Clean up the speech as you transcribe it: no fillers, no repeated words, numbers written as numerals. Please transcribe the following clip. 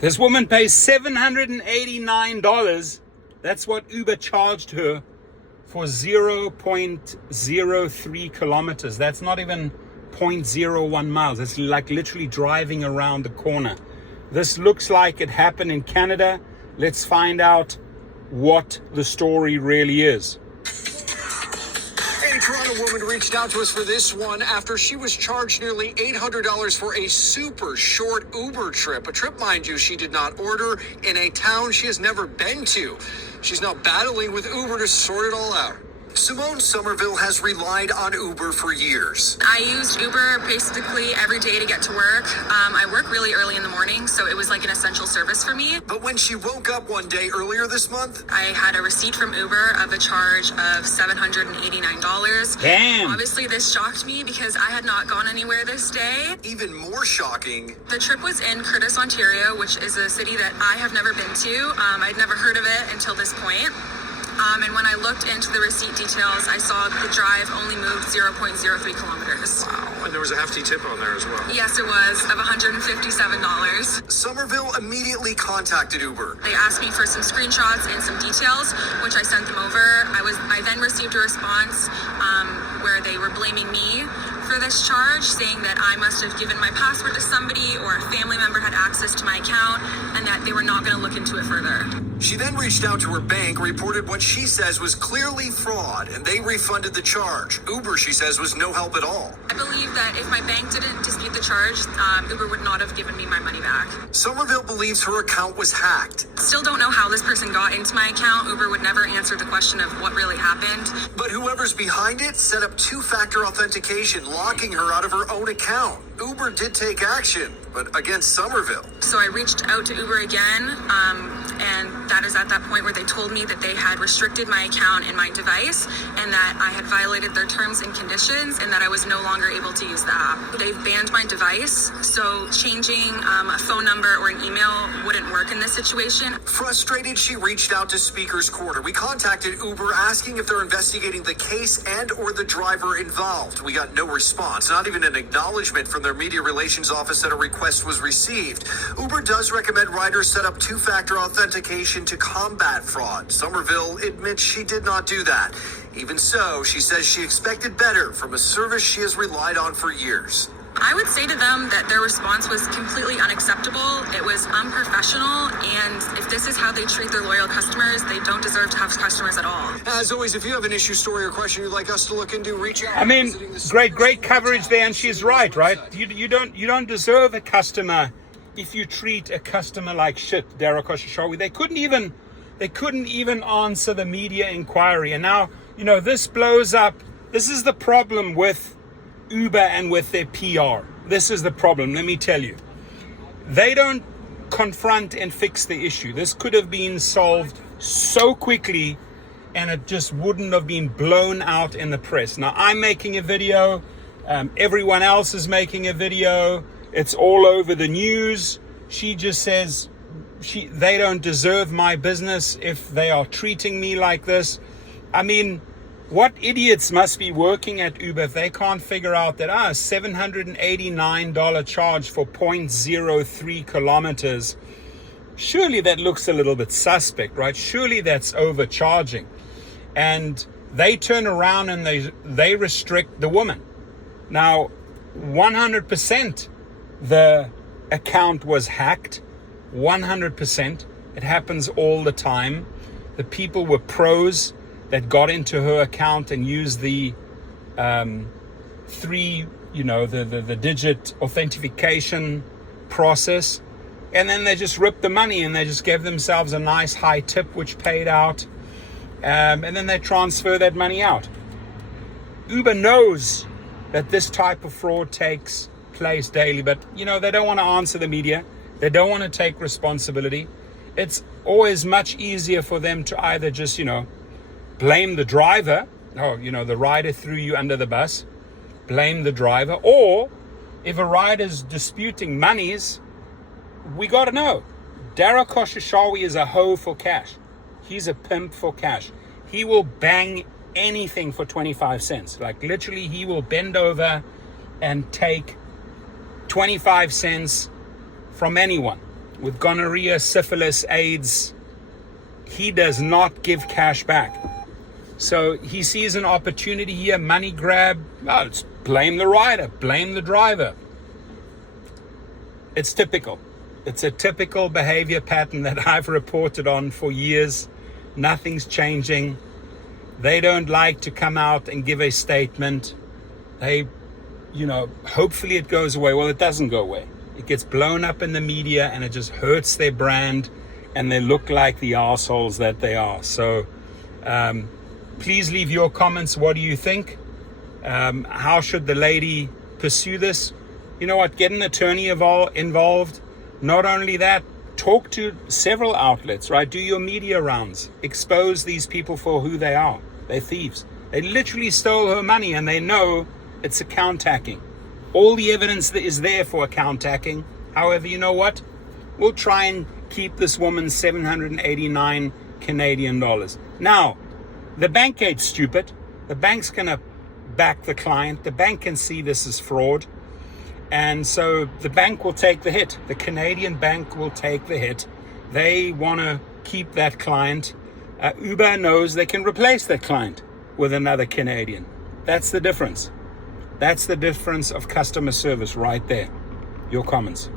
This woman pays $789. That's what Uber charged her for 0.03 kilometers. That's not even 0.01 miles. It's like literally driving around the corner. This looks like it happened in Canada. Let's find out what the story really is. A Toronto woman reached out to us for this one after she was charged nearly $800 for a super short Uber trip. A trip, mind you, she did not order in a town she has never been to. She's now battling with Uber to sort it all out. Simone Somerville has relied on Uber for years. I used Uber basically every day to get to work. I work really early in the morning, so it was like an essential service for me. But when she woke up one day earlier this month, I had a receipt from Uber of a charge of $789. Damn. Obviously, this shocked me because I had not gone anywhere this day. even more shocking, The trip was in Curtis, Ontario, which is a city that I have never been to. I'd never heard of it until this point. And when I looked into the receipt details, I saw the drive only moved 0.03 kilometers. and there was a hefty tip on there as well. Yes, it was, of $157. Somerville immediately contacted Uber. They asked me for some screenshots and some details, which I sent them over. I then received a response where they were blaming me for this charge, saying that I must have given my password to somebody or a family member had access to my account and that they were not going to look into it further. She then reached out to her bank, reported what she says was clearly fraud, and they refunded the charge. Uber, she says, was no help at all. I believe that if my bank didn't dispute the charge, Uber would not have given me my money back. Somerville believes her account was hacked. Still don't know how this person got into my account. Uber would never answer the question of what really happened. But whoever's behind it set up two-factor authentication, locking her out of her own account. Uber did take action, but against Somerville. So I reached out to Uber again, and that is at that point where they told me that they had restricted my account and my device, and that I had violated their terms and conditions, and that I was no longer able to use the app. They've banned my device, so changing a phone number or an email wouldn't work in this situation. Frustrated, she reached out to Speaker's Corner. We contacted Uber asking if they're investigating the case and or the driver involved. We got no response, not even an acknowledgement from their media relations office that a request was received. Uber does recommend riders set up two-factor authentication to combat fraud. Somerville admits she did not do that. Even so, she says she expected better from a service she has relied on for years. I would say to them that their response was completely unacceptable. It was unprofessional, and if this is how they treat their loyal customers, they don't deserve to have customers at all. As always, if you have an issue, story, or question you'd like us to look into, reach out. I mean, great coverage there, and she's right? You don't deserve a customer if you treat a customer like shit, Dara Khosrowshahi. They couldn't even answer the media inquiry, and now this blows up. This is the problem with Uber and with their PR. This is the problem, let me tell you. They don't confront and fix the issue. This could have been solved so quickly and it just wouldn't have been blown out in the press. Now, I'm making a video. Everyone else is making a video. It's all over the news. She just says they don't deserve my business if they are treating me like this. I mean, what idiots must be working at Uber if they can't figure out that $789 charge for 0.03 kilometers? Surely that looks a little bit suspect, right? Surely that's overcharging. And they turn around and they restrict the woman. Now, 100% the account was hacked. 100%. It happens all the time. The people were pros that got into her account and used the the digit authentication process, and then they just ripped the money and they just gave themselves a nice high tip which paid out, and then they transfer that money out. Uber knows that this type of fraud takes place daily, but they don't want to answer the media. They don't want to take responsibility. It's always much easier for them to either just blame the driver. The rider threw you under the bus. Blame the driver. Or if a rider's disputing monies, we got to know. Dara Khosrowshahi is a hoe for cash. He's a pimp for cash. He will bang anything for 25 cents. Like literally, he will bend over and take 25 cents from anyone. with gonorrhea, syphilis, AIDS. He does not give cash back. So he sees an opportunity here, money grab. Oh, let's blame the rider, blame the driver. It's typical. It's a typical behavior pattern that I've reported on for years. Nothing's changing. They don't like to come out and give a statement. They, hopefully it goes away. Well, it doesn't go away. It gets blown up in the media and it just hurts their brand and they look like the assholes that they are. So please leave your comments. What do you think? How should the lady pursue this? You know what? Get an attorney involved. Not only that, talk to several outlets, right? Do your media rounds. Expose these people for who they are. They're thieves. They literally stole her money and they know it's account hacking. All the evidence that is there for account hacking. However, you know what? We'll try and keep this woman 789 Canadian dollars. Now, the bank ain't stupid. The bank's going to back the client. The bank can see this is fraud. And so the bank will take the hit. The Canadian bank will take the hit. They want to keep that client. Uber knows they can replace that client with another Canadian. That's the difference. That's the difference of customer service right there. Your comments.